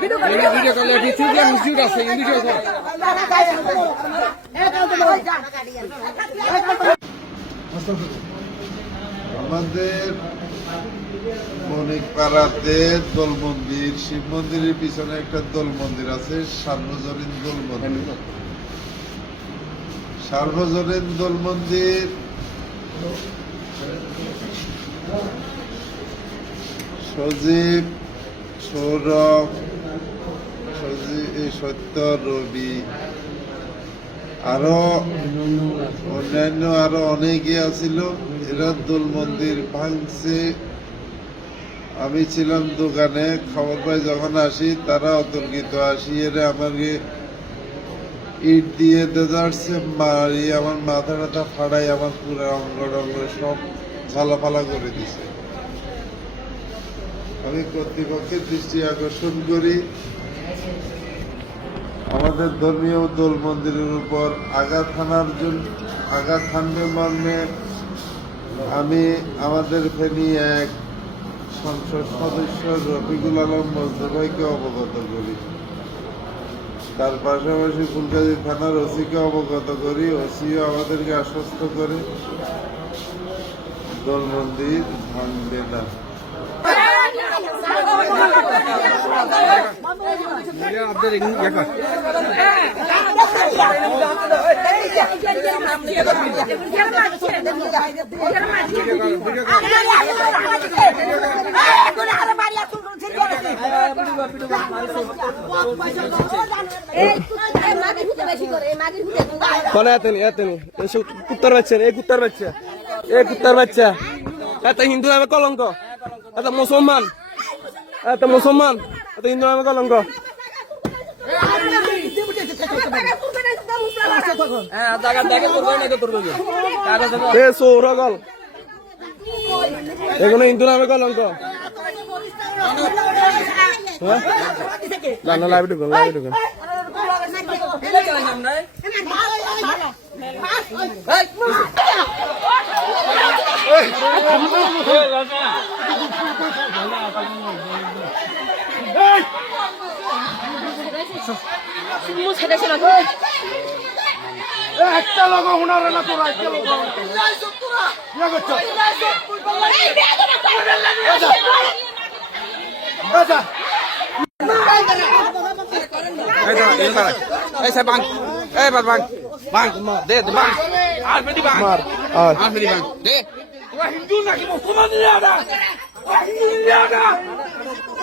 Video করলে video music আছে video কর আমাদের বণিকপাড়াতে দোল মন্দির, শিব মন্দিরের পিছনে একটা দোল মন্দির আছে, সার্বজনীন দোল মন্দির। সার্বজনীন দোল মন্দির সজীব, সৌরভ, সত্য, রবি আরো অন্যান্য আরো অনেকে আছিল। এরা দোল মন্দির ভাঙছে। আমি ছিলাম দোকানে, খবর পাই যখন আসি তারা অতর্কিত আসি এরা আমাকে ইট দিয়ে দেজারছে, মারি আমার মাথা টাথা ফাড়াই আমার পুরো অঙ্গ টঙ্গ সব ঝালাফালা করে দিছে। আমি কর্তৃপক্ষের দৃষ্টি আকর্ষণ করি আমাদের ধর্মীয় দোল মন্দিরের উপর আঘাত হানবে মর্মে আমি আমাদের ফেনী এক সংসদ সদস্য রফিকুল আলম মজনু ভাইকে অবগত করি। তার পাশাপাশি ফুলগাজী থানার ওসিকে অবগত করি। ওসিও আমাদেরকে আশ্বস্ত করে দোল মন্দির ভাঙবে না। কুত্তার বাচ্চা এই কুত্তার বাচ্চা এত হিন্দু নামে কলঙ্ক, এত মুসলমান, এত মুসলমান, এত হিন্দু নামে কলঙ্ক। সৌরগল এগুলো হিন্দু নামে কলঙ্ক। লাইভ ঢুকুন, লাইভ ঢুকুন। একটা লোক উনারে না তোরা একটা লোক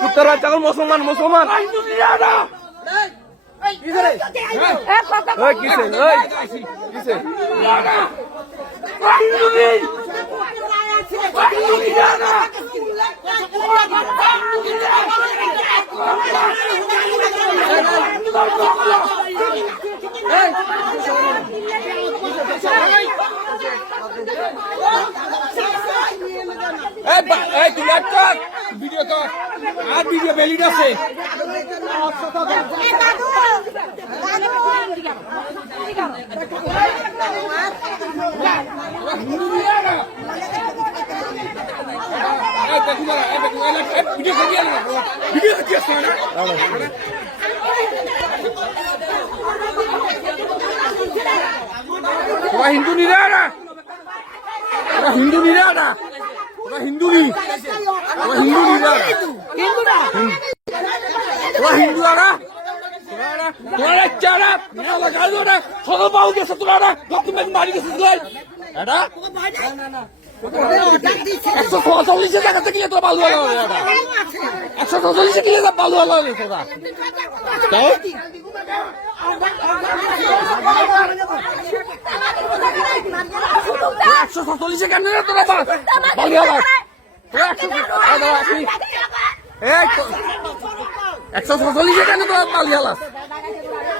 উত্তর বাচ্চা মুসলমান, মুসলমান ভিডিও কর আর ভিডিও ভ্যালিড আছে। হিন্দু নিরা হিন্দু নিরা হিন্দু নি হিন্দু নিরা হিন্দু আরা তোরা চারা লাগাই না সদা পাও গেছে তোরা ডকুমেন্ট মারি গেছে এটা 140 টাকা থেকে তোরা বালু লাগা 140 কিলো বালু লাগা তোরা 140 কেন তোরা বালু লাগা 140 কেন তোরা বালু লাগা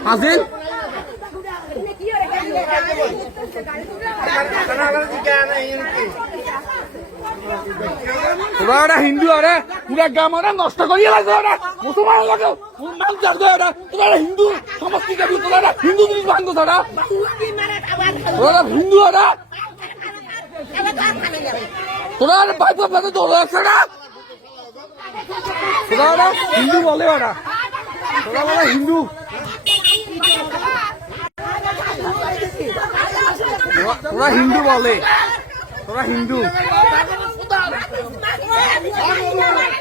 হাজির তোরা হিন্দু আরে পুরা গ্রাম নষ্ট করিয়ে লাগবে মুসলমান লাগে তোরা হিন্দু সমষ্টি যাবি তোরা হিন্দু জিনিস ভাঙতো তোরা হিন্দু আরা তোরা ভাই দল আছে না তোরা ওরা হিন্দু বলে ওরা, তোরা বলে হিন্দু, তোরা হিন্দু বলে, তোরা হিন্দু,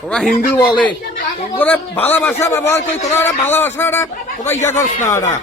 তোরা হিন্দু বলে, তোরা ভালোবাসা ব্যবহার করি, তোরা ওরা ভালোবাসা ওরা তোরা ইয়া করছ না ওরা।